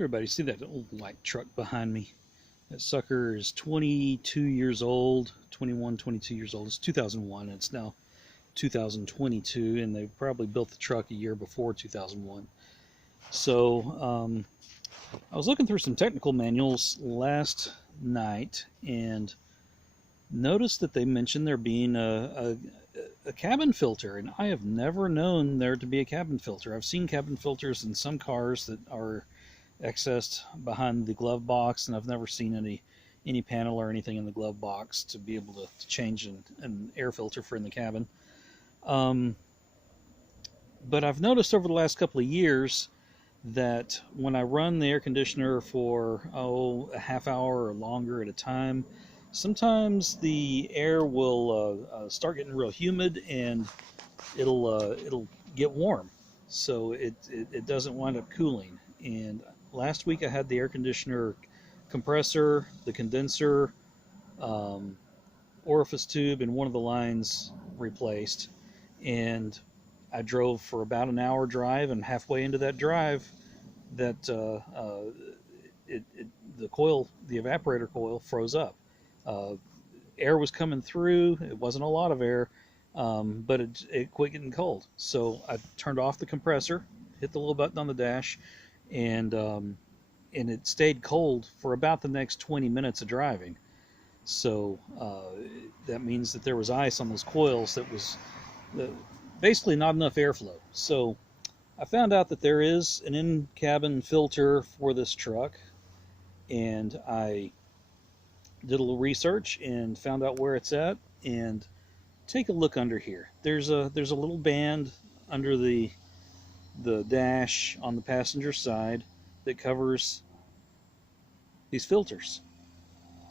Everybody, see that old white truck behind me? That sucker is 22 years old, 21, 22 years old. It's 2001, and it's now 2022, and they probably built the truck a year before 2001. So I was looking through some technical manuals last night and noticed that they mentioned there being a cabin filter, and I have never known there to be a cabin filter. I've seen cabin filters in some cars that are accessed behind the glove box, and I've never seen any panel or anything in the glove box to be able to change an air filter for in the cabin. But I've noticed over the last couple of years that when I run the air conditioner for a half hour or longer at a time, sometimes the air will start getting real humid, and it'll get warm, so it doesn't wind up cooling. And last week I had the air conditioner compressor, the condenser, orifice tube, and one of the lines replaced. And I drove for about an hour drive, and halfway into that drive, that the coil, the evaporator coil, froze up. Air was coming through. It wasn't a lot of air, but it quit getting cold. So I turned off the compressor, hit the little button on the dash, and it stayed cold for about the next 20 minutes of driving. So that means that there was ice on those coils that was basically not enough airflow. So I found out that there is an in-cabin filter for this truck, and I did a little research and found out where it's at. And take a look under here. There's a little band under the dash on the passenger side that covers these filters.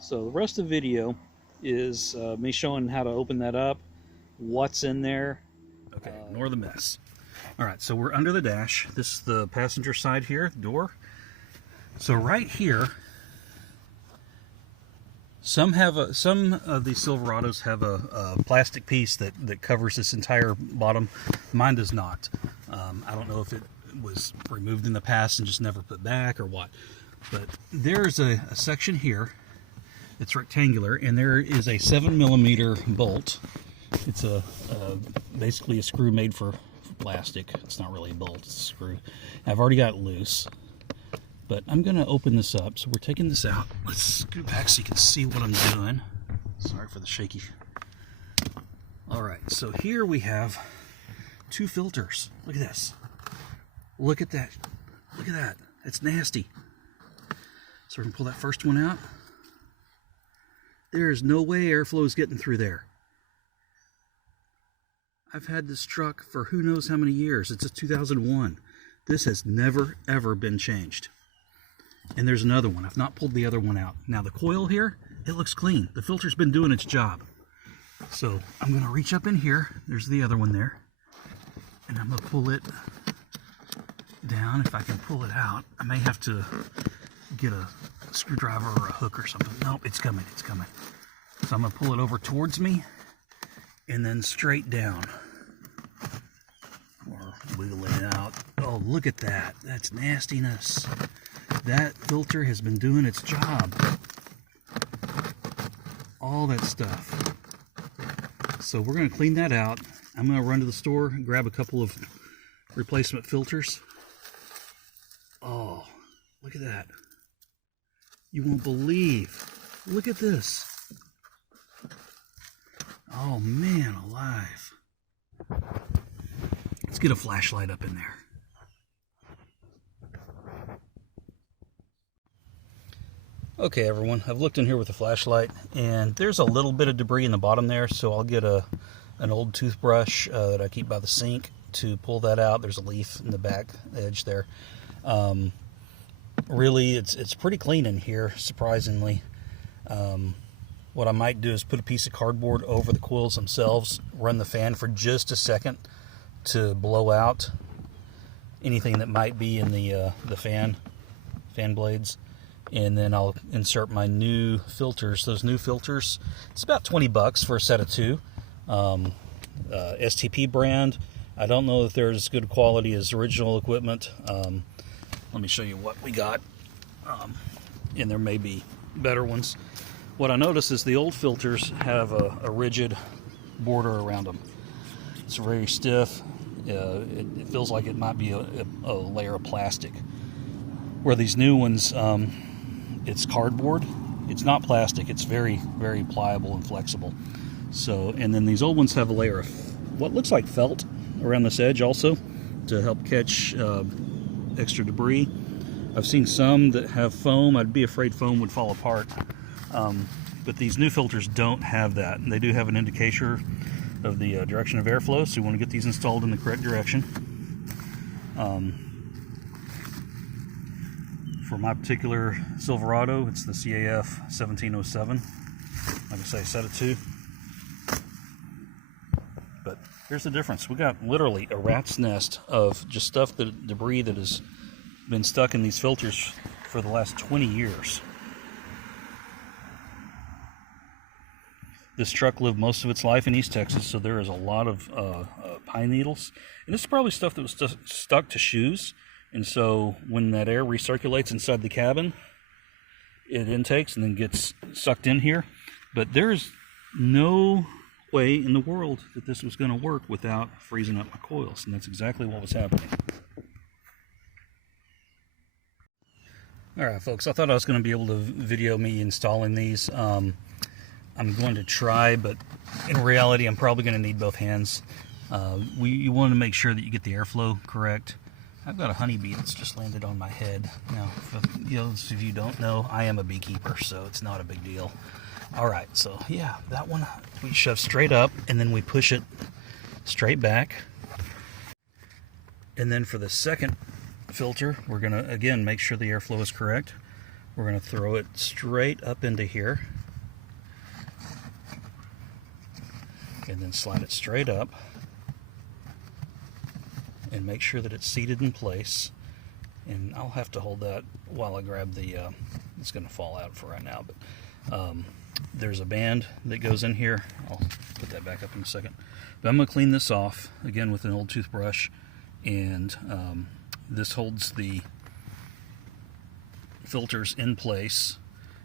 So the rest of the video is me showing how to open that up, what's in there. Okay, ignore the mess. All right, so we're under the dash. This is the passenger side here, door. So right here, some of these Silverados have a plastic piece that covers this entire bottom. Mine does not. I don't know if it was removed in the past and just never put back or what. But there's a section here. It's rectangular, and there is a 7mm bolt. It's basically a screw made for plastic. It's not really a bolt, it's a screw. I've already got it loose, but I'm going to open this up. So we're taking this out. Let's scoot back so you can see what I'm doing. Sorry for the shaky. All right, so here we have two filters. Look at this. Look at that. Look at that. It's nasty. So we're going to pull that first one out. There's no way airflow is getting through there. I've had this truck for who knows how many years. It's a 2001. This has never, ever been changed. And there's another one. I've not pulled the other one out. Now the coil here, it looks clean. The filter's been doing its job. So I'm going to reach up in here. There's the other one there. And I'm going to pull it down. If I can pull it out, I may have to get a screwdriver or a hook or something. Nope, it's coming. It's coming. So I'm going to pull it over towards me and then straight down. Or wiggle it out. Oh, look at that. That's nastiness. That filter has been doing its job. All that stuff. So we're going to clean that out. I'm going to run to the store and grab a couple of replacement filters. Oh, look at that. You won't believe. Look at this. Oh, man alive. Let's get a flashlight up in there. Okay, everyone, I've looked in here with a flashlight, and there's a little bit of debris in the bottom there, so I'll get an old toothbrush that I keep by the sink to pull that out. There's a leaf in the back edge there. Really, it's pretty clean in here, surprisingly. What I might do is put a piece of cardboard over the coils themselves, run the fan for just a second to blow out anything that might be in the fan blades, and then I'll insert my new filters. Those new filters, it's about $20 for a set of two. STP brand. I don't know if they're as good quality as original equipment. Let me show you what we got. and there may be better ones. What I notice is the old filters have a rigid border around them. It's very stiff. It feels like it might be a layer of plastic. Where these new ones, it's cardboard. It's not plastic. It's very, very pliable and flexible. So, and then these old ones have a layer of what looks like felt around this edge also to help catch extra debris. I've seen some that have foam. I'd be afraid foam would fall apart. But these new filters don't have that. And they do have an indicator of the direction of airflow, so you want to get these installed in the correct direction. For my particular Silverado, it's the CAF 1707. Like I say, set of 2. But here's the difference. We got literally a rat's nest of just stuff, debris that has been stuck in these filters for the last 20 years. This truck lived most of its life in East Texas, so there is a lot of pine needles. And this is probably stuff that was stuck to shoes. And so when that air recirculates inside the cabin, it intakes and then gets sucked in here. But there's no way in the world that this was going to work without freezing up my coils. And that's exactly what was happening. Alright folks, I thought I was going to be able to video me installing these. I'm going to try, but in reality I'm probably going to need both hands. You want to make sure that you get the airflow correct. I've got a honeybee that's just landed on my head. Now, those of you don't know, I am a beekeeper, so it's not a big deal. Alright, so yeah, that one we shove straight up, and then we push it straight back. And then for the second filter, we're going to, again, make sure the airflow is correct. We're going to throw it straight up into here. And then slide it straight up. And make sure that it's seated in place. And I'll have to hold that while I grab the, it's going to fall out for right now, but there's a band that goes in here. I'll put that back up in a second. But I'm going to clean this off, again, with an old toothbrush. And this holds the filters in place.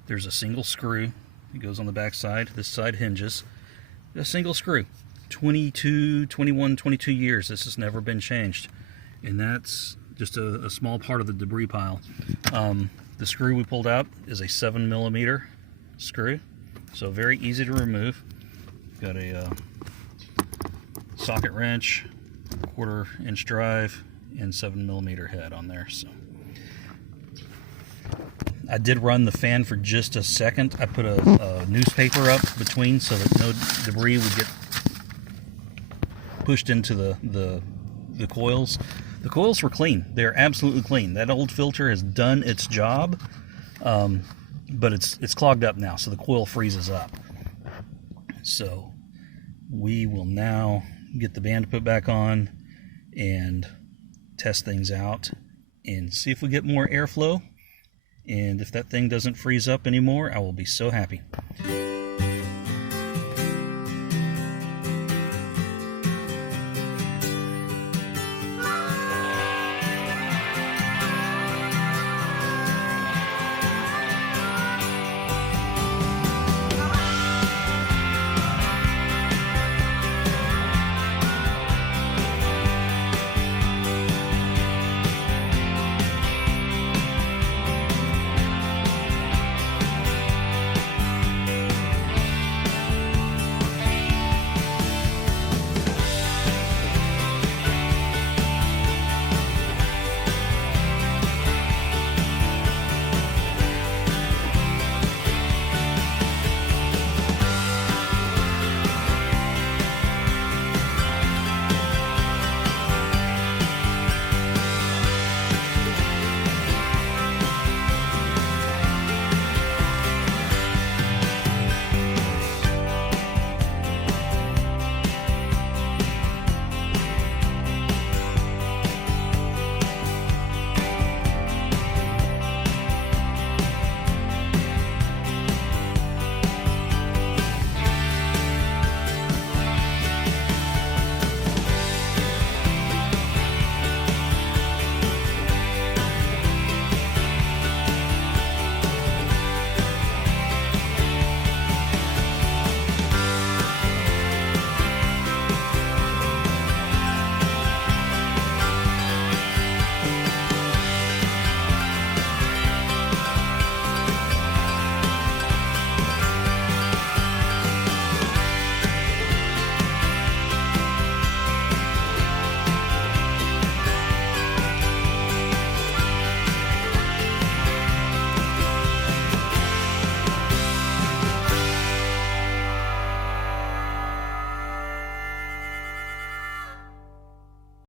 There's a single screw. It goes on the back side. This side hinges. A single screw. 22 years. This has never been changed. And that's just a small part of the debris pile. The screw we pulled out is a 7mm screw. So very easy to remove. Got a socket wrench, 1/4 inch drive, and 7mm head on there. So I did run the fan for just a second. I put a newspaper up between so that no debris would get pushed into the coils. The coils were clean. They're absolutely clean. That old filter has done its job, but it's clogged up now, so the coil freezes up. So we will now get the band put back on and test things out and see if we get more airflow. And if that thing doesn't freeze up anymore, I will be so happy.